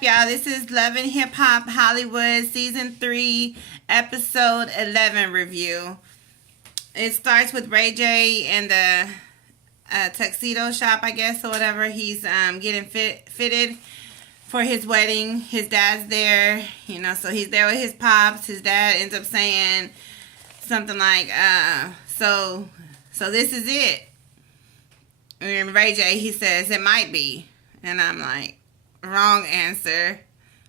up, y'all? This is Love and Hip Hop Hollywood Season 3, Episode 11 review. It starts with Ray J in the tuxedo shop, I guess, or whatever. He's getting fitted for his wedding. His dad's there, so he's there with his pops. His dad ends up saying something like, so this is it. And Ray J, he says, it might be. And I'm like, wrong answer.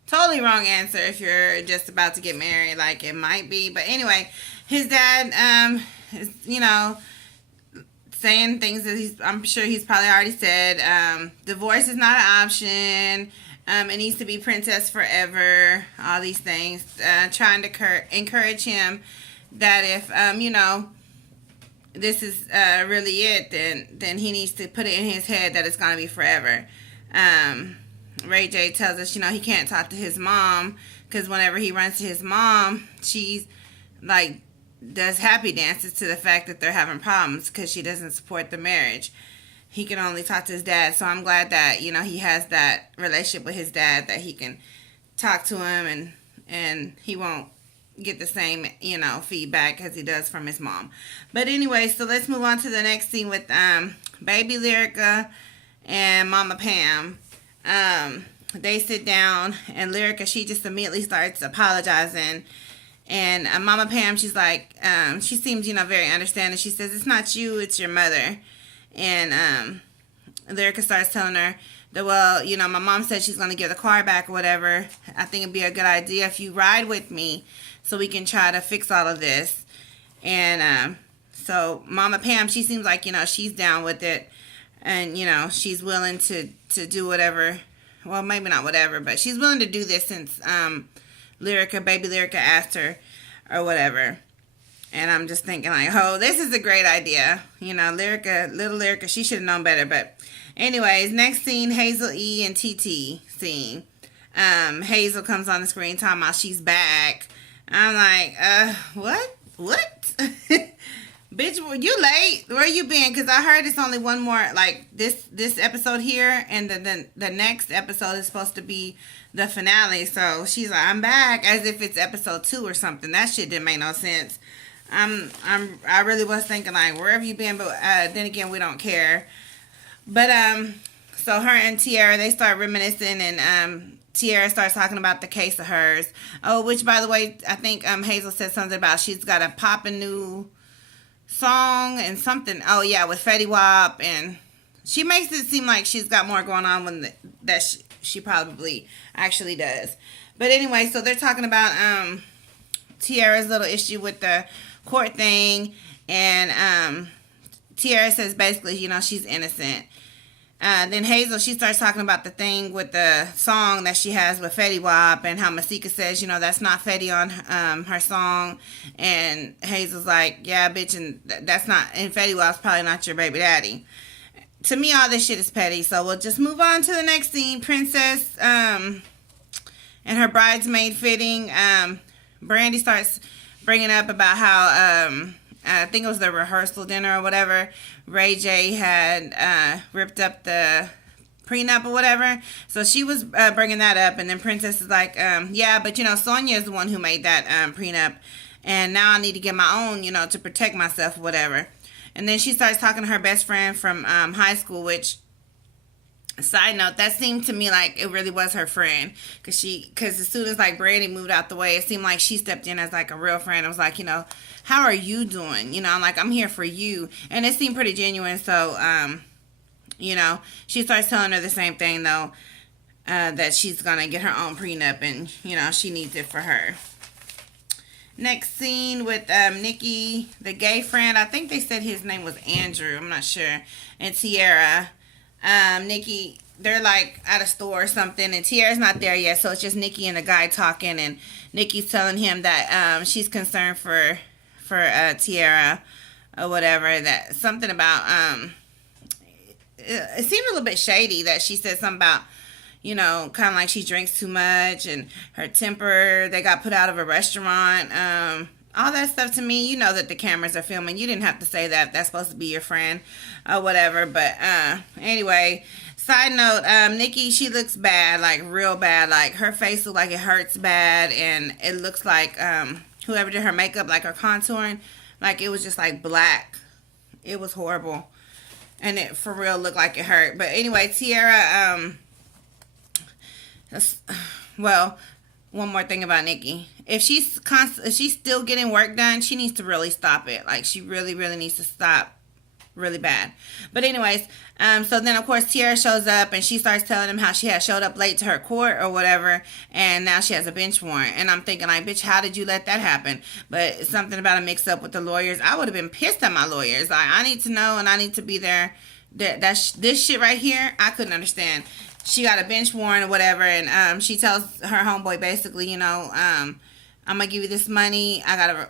Totally wrong answer if you're just about to get married. Like, it might be. But anyway, his dad, is, saying things that I'm sure he's probably already said. Divorce is not an option. It needs to be princess forever. All these things. Trying to encourage him that if, this is really it, then he needs to put it in his head that it's going to be forever. Ray J tells us, he can't talk to his mom because whenever he runs to his mom, she's like does happy dances to the fact that they're having problems because she doesn't support the marriage. He can only talk to his dad, so I'm glad that he has that relationship with his dad that he can talk to him and he won't get the same feedback as he does from his mom. But anyway, so let's move on to the next scene with Baby Lyrica and Mama Pam. They sit down and Lyrica, she just immediately starts apologizing, and Mama Pam, she's like, she seems very understanding. She says, it's not you, it's your mother. And Lyrica starts telling her that, well, my mom said she's going to give the car back or whatever. I think it'd be a good idea if you ride with me so we can try to fix all of this. And so Mama Pam, she seems like she's down with it. And, she's willing to do whatever. Well, maybe not whatever, but she's willing to do this since Baby Lyrica asked her or whatever. And I'm just thinking like, oh, this is a great idea. Little Lyrica, she should have known better. But anyways, next scene, Hazel E and TT scene. Hazel comes on the screen talking about she's back. I'm like, what? Bitch, you late? Where you been? Because I heard it's only one more, like, this episode here, and the next episode is supposed to be the finale. So she's like, I'm back, as if it's episode 2 or something. That shit didn't make no sense. I really was thinking, like, where have you been? But then again, we don't care. But so her and Tiara, they start reminiscing, and Tiara starts talking about the case of hers. Oh, which, by the way, I think Hazel said something about she's got a poppin' new song and something. Oh yeah, with Fetty Wap, and she makes it seem like she's got more going on that she probably actually does. But anyway, so they're talking about Tiara's little issue with the court thing, and Tiara says basically, she's innocent. Then Hazel, she starts talking about the thing with the song that she has with Fetty Wap and how Masika says, that's not Fetty on her song. And Hazel's like, yeah, bitch, and that's not, and Fetty Wap's probably not your baby daddy. To me, all this shit is petty, so we'll just move on to the next scene. Princess and her bridesmaid fitting. Brandy starts bringing up about how, I think it was the rehearsal dinner or whatever, Ray J had ripped up the prenup or whatever. So she was bringing that up, and then Princess is like, yeah, but Sonia is the one who made that prenup, and now I need to get my own, to protect myself or whatever. And then she starts talking to her best friend from high school, which, side note, that seemed to me like it really was her friend, because as soon as like Brandy moved out the way, it seemed like she stepped in as like a real friend. It was like, how are you doing? I'm like, I'm here for you. And it seemed pretty genuine. So, she starts telling her the same thing, though, that she's going to get her own prenup and, she needs it for her. Next scene with Nikki, the gay friend. I think they said his name was Andrew. I'm not sure. And Tiara. Nikki, they're like at a store or something, and Tiara's not there yet. So it's just Nikki and the guy talking, and Nikki's telling him that she's concerned for Tiara or whatever, that something about it seemed a little bit shady that she said something about kind of like she drinks too much and her temper, they got put out of a restaurant, all that stuff. To me, that the cameras are filming. You didn't have to say that. That's supposed to be your friend or whatever. But anyway, Side note, Nikki, she looks bad, like real bad. Like her face looks like it hurts bad, and it looks like whoever did her makeup, like her contouring, like it was just like black. It was horrible, and it for real looked like it hurt. But anyway, Tiara, well, one more thing about Nikki. If she's still getting work done, she needs to really stop it. Like she really, really needs to stop really bad. But anyways, so then of course Tiara shows up and she starts telling him how she had showed up late to her court or whatever, and now she has a bench warrant. And I'm thinking like, bitch, how did you let that happen? But it's something about a mix up with the lawyers. I would have been pissed at my lawyers. Like, I need to know and I need to be there. This shit right here, I couldn't understand. She got a bench warrant or whatever, and she tells her homeboy basically, I'm gonna give you this money. I gotta,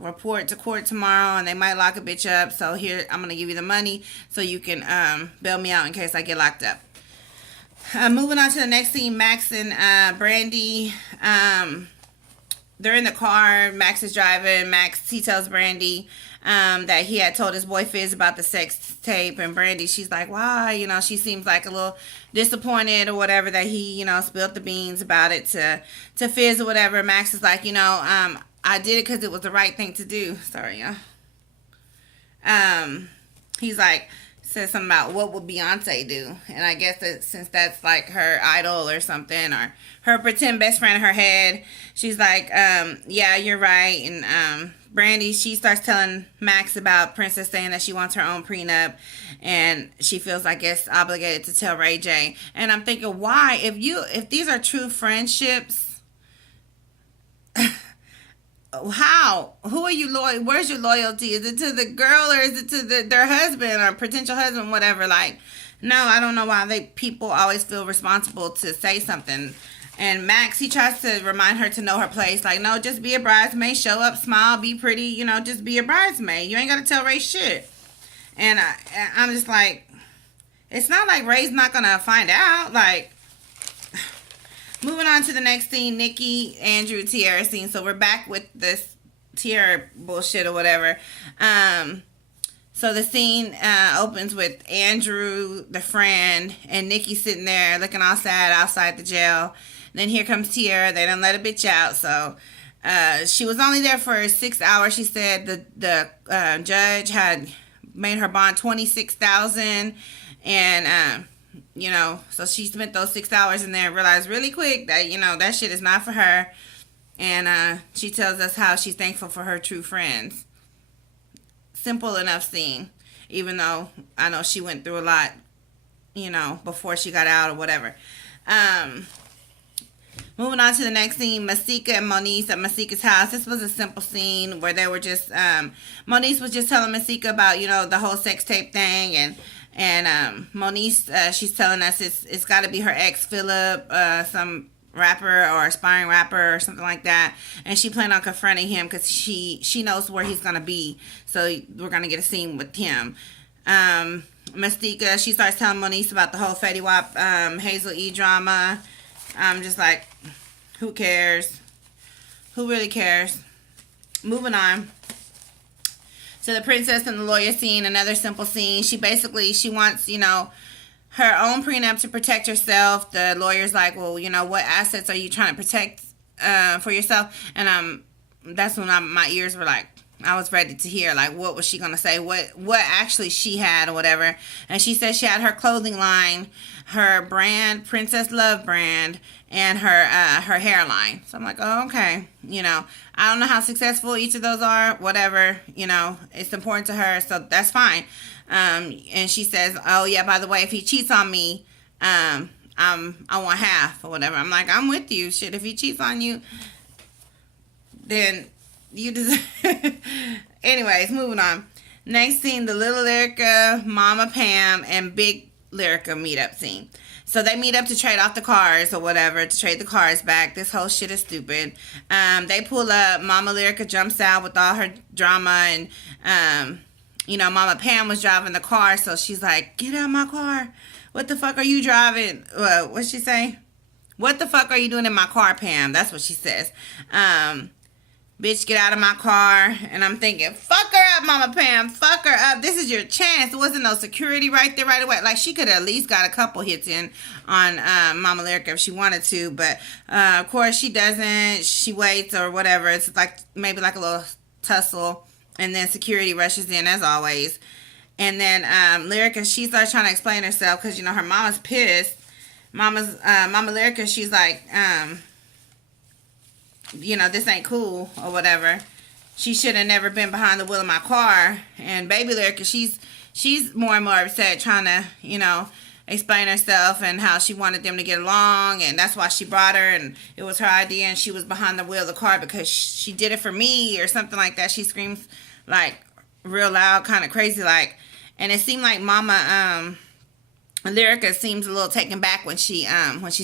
report to court tomorrow, and they might lock a bitch up. So here, I'm gonna give you the money so you can bail me out in case I get locked up. Moving on to the next scene, Max and Brandy. They're in the car. Max is driving. He tells Brandy that he had told his boy Fizz about the sex tape, and Brandy, she's like, why? She seems like a little disappointed or whatever that he, spilled the beans about it to Fizz or whatever. Max is like, I did it because it was the right thing to do. Sorry, y'all. He's like, says something about what would Beyonce do, and I guess that since that's like her idol or something, or her pretend best friend in her head, she's like, yeah, you're right. And Brandy, she starts telling Max about Princess saying that she wants her own prenup, and she feels like it's obligated to tell Ray J. And I'm thinking, why? If these are true friendships, how? Who are you loyal? Where's your loyalty? Is it to the girl or is it to their husband or potential husband, whatever? Like, no, I don't know why people always feel responsible to say something. And Max, he tries to remind her to know her place. Like, no, just be a bridesmaid. Show up, smile, be pretty. Just be a bridesmaid. You ain't got to tell Ray shit. And I'm just like, it's not like Ray's not going to find out. Like, moving on to the next scene, Nikki, Andrew, Tiara scene. So we're back with this Tiara bullshit or whatever. So the scene opens with Andrew, the friend, and Nikki sitting there looking all sad outside the jail. Then here comes Tiara. They done let a bitch out. So she was only there for 6 hours. She said the judge had made her bond $26,000, and so she spent those 6 hours in there and realized really quick that that shit is not for her. And she tells us how she's thankful for her true friends. Simple enough scene, even though I know she went through a lot, before she got out or whatever. Moving on to the next scene, Masika and Moniece at Masika's house. This was a simple scene where they were just, Moniece was just telling Masika about, the whole sex tape thing, and Moniece, she's telling us it's got to be her ex, Philip, some rapper or aspiring rapper or something like that, and she planned on confronting him because she knows where he's going to be, so we're going to get a scene with him. Masika, she starts telling Moniece about the whole Fetty Wap, Hazel E drama. I'm just like, who cares? Who really cares? Moving on. So the princess and the lawyer scene, another simple scene. She wants, her own prenup to protect herself. The lawyer's like, well, what assets are you trying to protect for yourself? And that's when my ears were like, I was ready to hear, like, what was she going to say? What actually she had or whatever. And she said she had her clothing line, her brand, Princess Love brand, and her hairline. So I'm like, oh, okay. I don't know how successful each of those are, whatever. It's important to her, so that's fine. And she says, oh, yeah, by the way, if he cheats on me, I want half or whatever. I'm like, I'm with you. Shit, if he cheats on you, then you deserve. Anyways, moving on. Next scene, the little Lyrica, Mama Pam, and Big Lyrica meet up scene. So they meet up to trade off the cars or whatever, to trade the cars back. This whole shit is stupid. They pull up. Mama Lyrica jumps out with all her drama, and Mama Pam was driving the car, so she's like, get out of my car. What the fuck are you driving? What'd she say? What the fuck are you doing in my car, Pam? That's what she says. bitch, get out of my car. And I'm thinking, fuck her up, Mama Pam, fuck her up. This is your chance. There wasn't no security right there right away. Like, she could have at least got a couple hits in on Mama Lyrica if she wanted to. But, of course, she doesn't. She waits or whatever. It's like maybe like a little tussle. And then security rushes in, as always. And then Lyrica, she starts trying to explain herself because, you know, her mama's pissed. Mama Lyrica, she's like, you know, this ain't cool or whatever. She should have never been behind the wheel of my car. And baby Lyrica, she's more and more upset, trying to, you know, explain herself and how she wanted them to get along, and that's why she brought her, and it was her idea, and she was behind the wheel of the car because she did it for me or something like that. She screams like real loud, kind of crazy like, and it seemed like Mama Lyrica seems a little taken back when she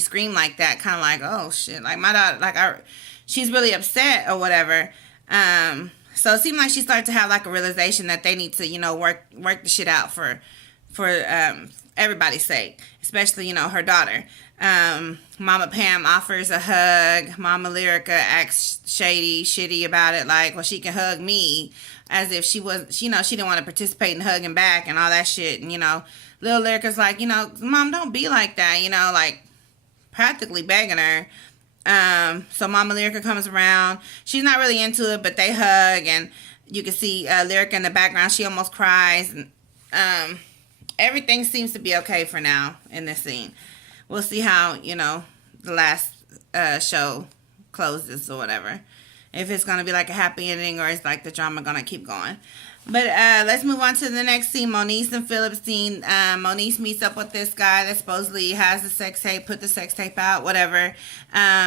screamed like that, kind of like, oh shit, like my daughter, like she's really upset or whatever. So it seemed like she started to have like a realization that they need to, you know, work the shit out for everybody's sake, especially, you know, her daughter. Mama Pam offers a hug. Mama Lyrica acts shitty about it, like, well, she can hug me, as if she was, you know, she didn't want to participate in hugging back and all that shit. And, you know, little Lyrica's like, you know, Mom, don't be like that, you know, like practically begging her. So Mama Lyrica comes around. She's not really into it, but they hug, and you can see Lyrica in the background. She almost cries. And, everything seems to be okay for now in this scene. We'll see how, you know, the last show closes or whatever. If it's going to be like a happy ending or it's like the drama going to keep going. But let's move on to the next scene. Moniece and Philip's scene. Moniece meets up with this guy that supposedly has the sex tape, put the sex tape out, whatever.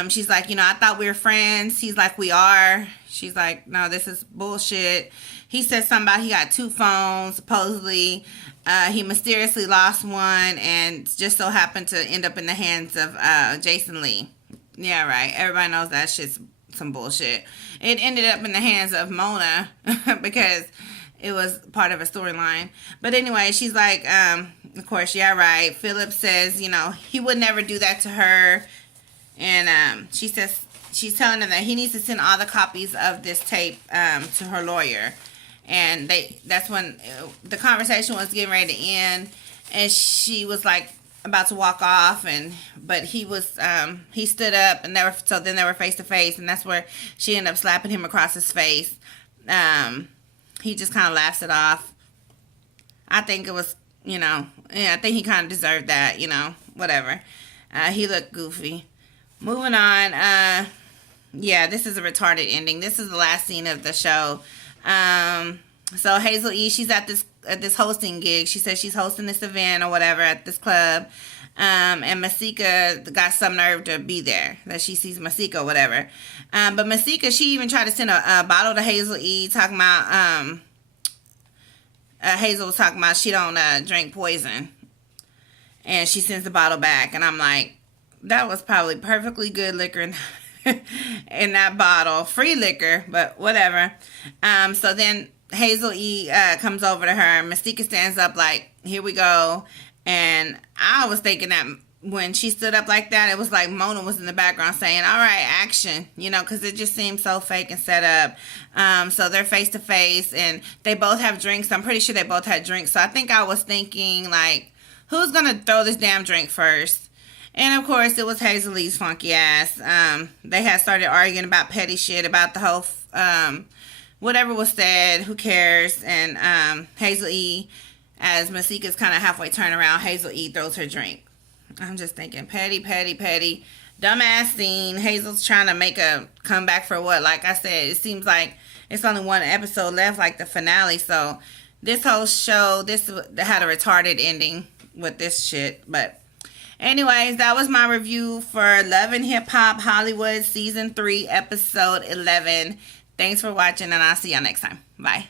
She's like, you know, I thought we were friends. He's like, we are. She's like, no, this is bullshit. He said something about he got 2 phones, supposedly. He mysteriously lost one and just so happened to end up in the hands of Jason Lee. Yeah, right. Everybody knows that shit's some bullshit. It ended up in the hands of Mona because it was part of a storyline. But anyway, she's like, of course, yeah, right. Philip says, you know, he would never do that to her. And she says, she's telling him that he needs to send all the copies of this tape to her lawyer. And that's when the conversation was getting ready to end. And she was like about to walk off, but he was he stood up, and then they were face to face, and that's where she ended up slapping him across his face. He just kind of laughs it off. I think it was, you know, yeah, I think he kind of deserved that, you know, whatever. He looked goofy. Moving on. Yeah, this is a retarded ending. This is the last scene of the show. So Hazel E, she's at this hosting gig. She says she's hosting this event or whatever at this club. And Masika got some nerve to be there. That she sees Masika or whatever. But Masika, she even tried to send a bottle to Hazel E, talking about, Hazel was talking about she don't drink poison. And she sends the bottle back. And I'm like, that was probably perfectly good liquor in that bottle. Free liquor, but whatever. So then Hazel E comes over to her. Mystica stands up like, here we go. And I was thinking that when she stood up like that, it was like Mona was in the background saying, all right, action, you know, because it just seemed so fake and set up. So they're face to face, and they both have drinks. I'm pretty sure they both had drinks. So I think I was thinking, like, who's going to throw this damn drink first? And of course, it was Hazel E's funky ass. They had started arguing about petty shit, about the whole, whatever was said, who cares? And Hazel E, as Masika's kind of halfway turned around, Hazel E throws her drink. I'm just thinking, petty, dumbass scene. Hazel's trying to make a comeback for what? Like I said, it seems like it's only one episode left, like the finale. So this whole show, this had a retarded ending with this shit. But anyways, that was my review for Love and Hip Hop Hollywood Season 3, Episode 11. Thanks for watching, and I'll see y'all next time. Bye.